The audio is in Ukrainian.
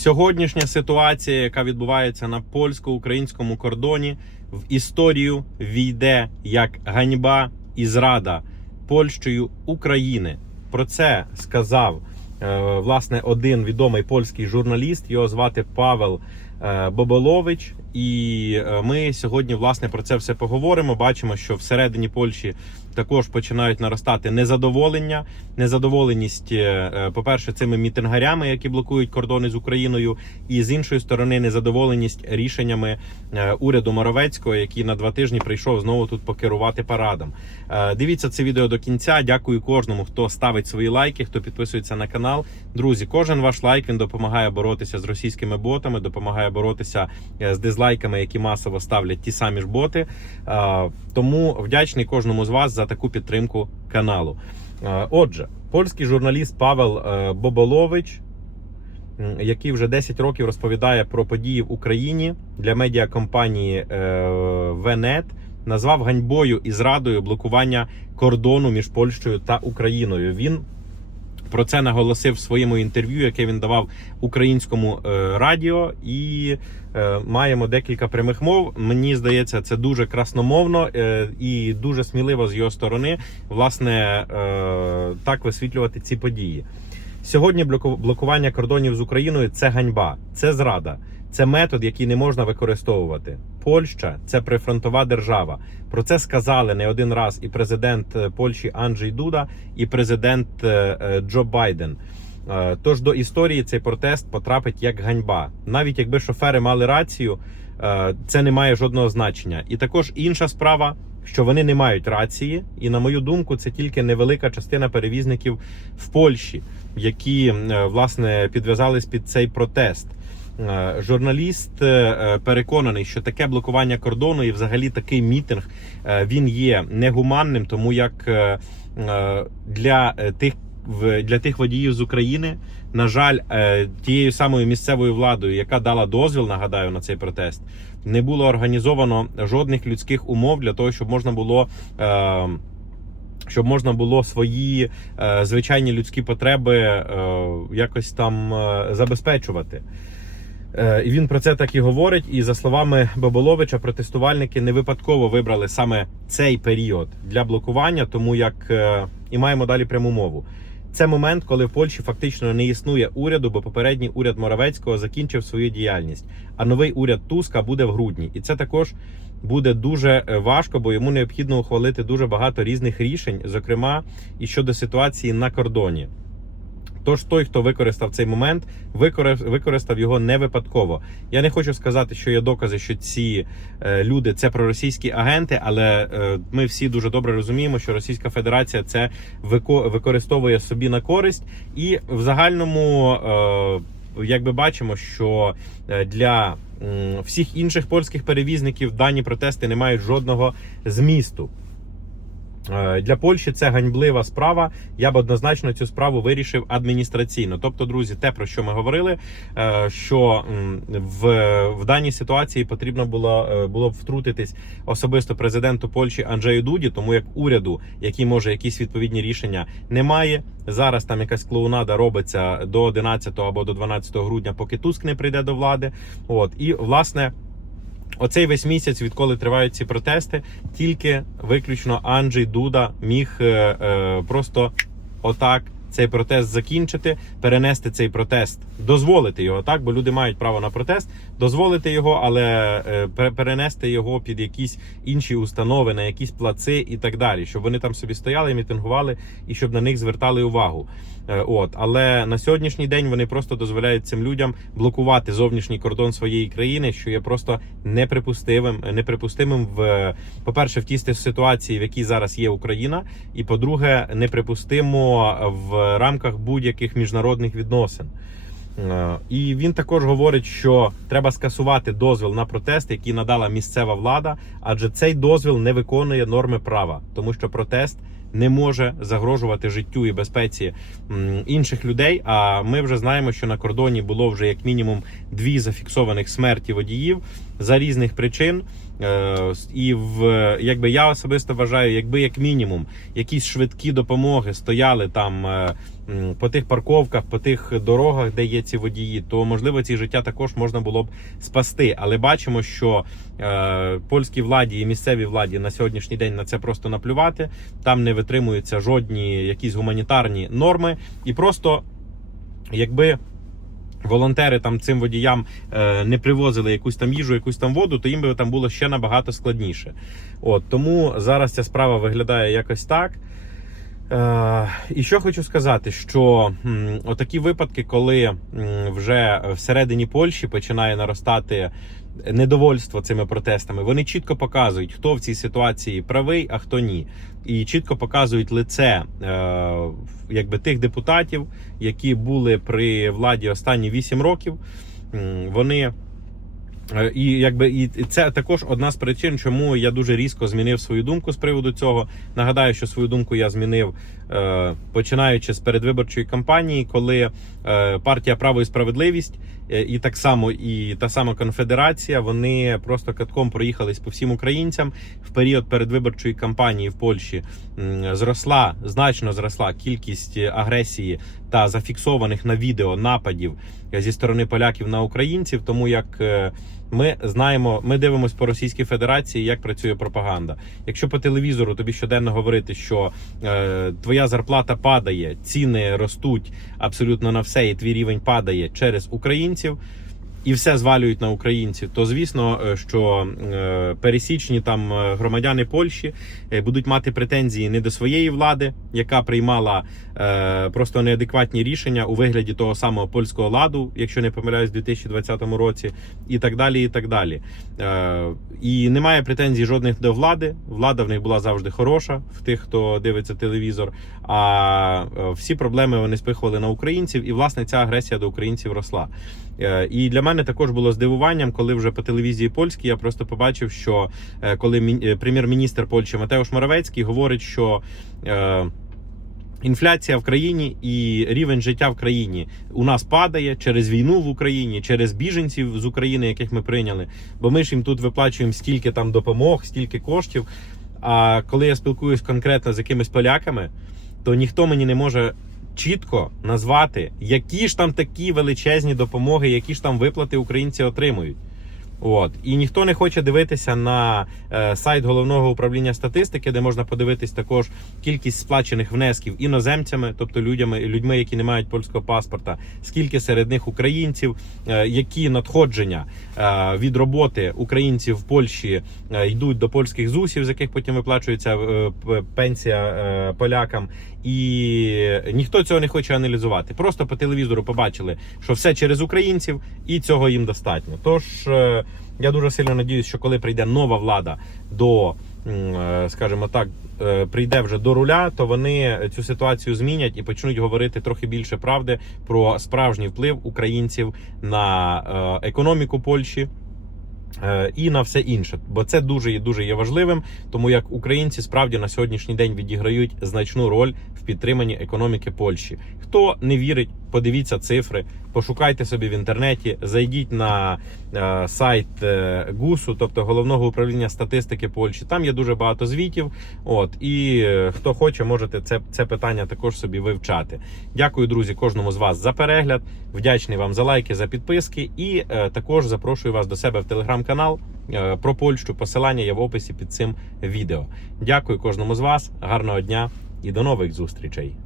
Сьогоднішня ситуація, яка відбувається на польсько-українському кордоні, в історію війде як ганьба і зрада Польщею України. Про це сказав е, власне один відомий польський журналіст. Його звати Павел Боболович. І е, ми сьогодні власне про це все поговоримо. Бачимо, що всередині Польщі також починають наростати незадоволення. Незадоволеність, е, е, по-перше, цими мітингарями, які блокують кордони з Україною, і з іншої сторони, незадоволеність рішеннями е, уряду Моровецького, який на два тижні прийшов знову тут покерувати парадом. Е, Дивіться це відео до кінця. Дякую кожному, хто ставить свої лайки, хто підписується на канал. Друзі, кожен ваш лайк він допомагає боротися з російськими ботами, допомагає боротися е, з дизлайками, які масово ставлять ті самі ж боти. Е, Тому вдячний кожному з вас за таку підтримку каналу. Е, Отже, польський журналіст Павел Боболович, який вже 10 років розповідає про події в Україні для медіакомпанії Венет, назвав ганьбою і зрадою блокування кордону між Польщею та Україною. Він про це наголосив в своєму інтерв'ю, яке він давав українському е, радіо, і е, маємо декілька прямих мов. Мені здається, це дуже красномовно е, і дуже сміливо з його сторони, власне, так висвітлювати ці події. Сьогодні блоку- блокування кордонів з Україною це ганьба, це зрада, це метод, який не можна використовувати. Польща це прифронтова держава. Про це сказали не один раз і президент е, Польщі Анджей Дуда, і президент е, е, Джо Байден. Тож до історії цей протест потрапить як ганьба. Навіть якби шофери мали рацію, це не має жодного значення. І також інша справа, що вони не мають рації, і на мою думку, це тільки невелика частина перевізників в Польщі, які власне підв'язались під цей протест. Е, Журналіст е, е, переконаний, що таке блокування кордону і взагалі такий мітинг він є негуманним, тому як для тих для тих водіїв з України, на жаль, тією самою місцевою владою, яка дала дозвіл, нагадаю, на цей протест, не було організовано жодних людських умов для того, щоб можна було. Щоб можна було свої е, звичайні людські потреби е, якось там е, забезпечувати. Е, І він про це так і говорить. І за словами Баболовича, протестувальники не випадково вибрали саме цей період для блокування, тому як е, і маємо далі пряму мову. Це момент, коли в Польщі фактично не існує уряду, бо попередній уряд Моравецького закінчив свою діяльність. А новий уряд Туска буде в грудні, і це також буде дуже е, важко, бо йому необхідно ухвалити дуже багато різних рішень, зокрема і щодо ситуації на кордоні. Тож той, хто використав цей момент, використав, його не випадково. Я не хочу сказати, що є докази, що ці е, люди це проросійські агенти, але е, ми всі дуже добре розуміємо, що Російська Федерація це вико- використовує собі на користь, і в загальному, е, якби бачимо, що для всіх інших польських перевізників дані протести не мають жодного змісту. Е, Для Польщі це ганьблива справа. Я б однозначно цю справу вирішив адміністраційно. Тобто, друзі, те про що ми говорили, е, що в, в даній ситуації потрібно було, е, було б втрутитись особисто президенту Польщі Анджею Дуді, тому як уряду, який може якісь відповідні рішення, немає. Зараз там якась клоунада робиться до 11 або до 12 грудня, поки Туск не прийде до влади. От і власне. Оцей весь місяць, відколи тривають ці протести, тільки виключно Анджей Дуда міг е, е, просто отак цей протест закінчити, перенести цей протест, дозволити його так, бо люди мають право на протест, дозволити його, але е, перенести його під якісь інші установи, на якісь плаци і так далі, щоб вони там собі стояли, мітингували і щоб на них звертали увагу. Е, От, але на сьогоднішній день вони просто дозволяють цим людям блокувати зовнішній кордон своєї країни, що є просто неприпустимим, неприпустимим в по-перше, в тій ситуації, в якій зараз є Україна, і по-друге, неприпустимо в рамках будь-яких міжнародних відносин. Е, І він також говорить, що треба скасувати дозвіл на протест, який надала місцева влада, адже цей дозвіл не виконує норми права, тому що протест не може загрожувати життю і безпеці інших людей. А ми вже знаємо, що на кордоні було вже як мінімум дві зафіксованих смерті водіїв за різних причин. Е, І в якби я особисто вважаю, якби як мінімум якісь швидкі допомоги стояли там е, по тих парковках, по тих дорогах, де є ці водії, то можливо ці життя також можна було б спасти. Але бачимо, що е, польській владі і місцевій владі на сьогоднішній день на це просто наплювати. Там не витримуються жодні якісь гуманітарні норми, і просто якби. Волонтери там цим водіям е, не привозили якусь там їжу, якусь там воду, то їм би там було ще набагато складніше. От тому зараз ця справа виглядає якось так. Е, і що хочу сказати, що отакі випадки, коли вже всередині Польщі починає наростати недовольство цими протестами, вони чітко показують, хто в цій ситуації правий, а хто ні. І чітко показують лице е, якби тих депутатів, які були при владі останні 8 років. Вони І якби і це також одна з причин, чому я дуже різко змінив свою думку з приводу цього. Нагадаю, що свою думку я змінив е, починаючи з передвиборчої кампанії, коли е, партія Право і справедливість е, і так само і та сама конфедерація вони просто катком проїхались по всім українцям в період передвиборчої кампанії в Польщі. м, Зросла значно зросла кількість агресії та зафіксованих на відео нападів зі сторони поляків на українців, тому як е, ми знаємо, ми дивимося по Російській Федерації, як працює пропаганда. Якщо по телевізору тобі щоденно говорити, що е, твоя зарплата падає, ціни ростуть абсолютно на все, і твій рівень падає через українців. І все звалюють на українців, то звісно, е, що е, пересічні там е, громадяни Польщі е, будуть мати претензії не до своєї влади, яка приймала е, просто неадекватні рішення у вигляді того самого польського ладу, якщо не помиляюсь, у 2020 році, і так далі. І так далі. Е, і немає претензій жодних до влади. Влада в них була завжди хороша, в тих, хто дивиться телевізор. А е, всі проблеми вони спихували на українців, і власне ця агресія до українців росла. Е, І для мене також було здивуванням, коли вже по телевізії польській я просто побачив, що е, коли е, прем'єр-міністр Польщі Матеуш Моравецький говорить, що е, інфляція в країні і рівень життя в країні у нас падає через війну в Україні, через біженців з України, яких ми прийняли. Бо ми ж їм тут виплачуємо стільки там допомог, стільки коштів. А коли я спілкуюсь конкретно з якимись поляками, то ніхто мені не може чітко назвати, які ж там такі величезні допомоги, які ж там виплати українці отримують. От. І ніхто не хоче дивитися на е, сайт головного управління статистики, де можна подивитись також кількість сплачених внесків іноземцями, тобто людьми, людьми, які не мають польського паспорта, скільки серед них українців, е, які надходження е, від роботи українців в Польщі е, йдуть до польських зусів, з яких потім виплачується е, пенсія е, полякам, і ніхто цього не хоче аналізувати. Просто по телевізору побачили, що все через українців, і цього їм достатньо. Тож е, я дуже сильно надіюсь, що коли прийде нова влада до, е, скажімо так, е, прийде вже до руля, то вони цю ситуацію змінять і почнуть говорити трохи більше правди про справжній вплив українців на економіку Польщі. Е, І на все інше, бо це дуже і дуже є важливим, тому як українці справді на сьогоднішній день відіграють значну роль в підтриманні економіки Польщі. Хто не вірить, подивіться цифри, пошукайте собі в інтернеті, зайдіть на е, сайт е, ГУСу, тобто головного управління статистики Польщі. Там є дуже багато звітів. От і е, хто хоче, можете це, це питання також собі вивчати. Дякую, друзі, кожному з вас за перегляд. Вдячний вам за лайки, за підписки, і е, також запрошую вас до себе в телеграм-канал е, про Польщу. Посилання є в описі під цим відео. Дякую кожному з вас, гарного дня і до нових зустрічей.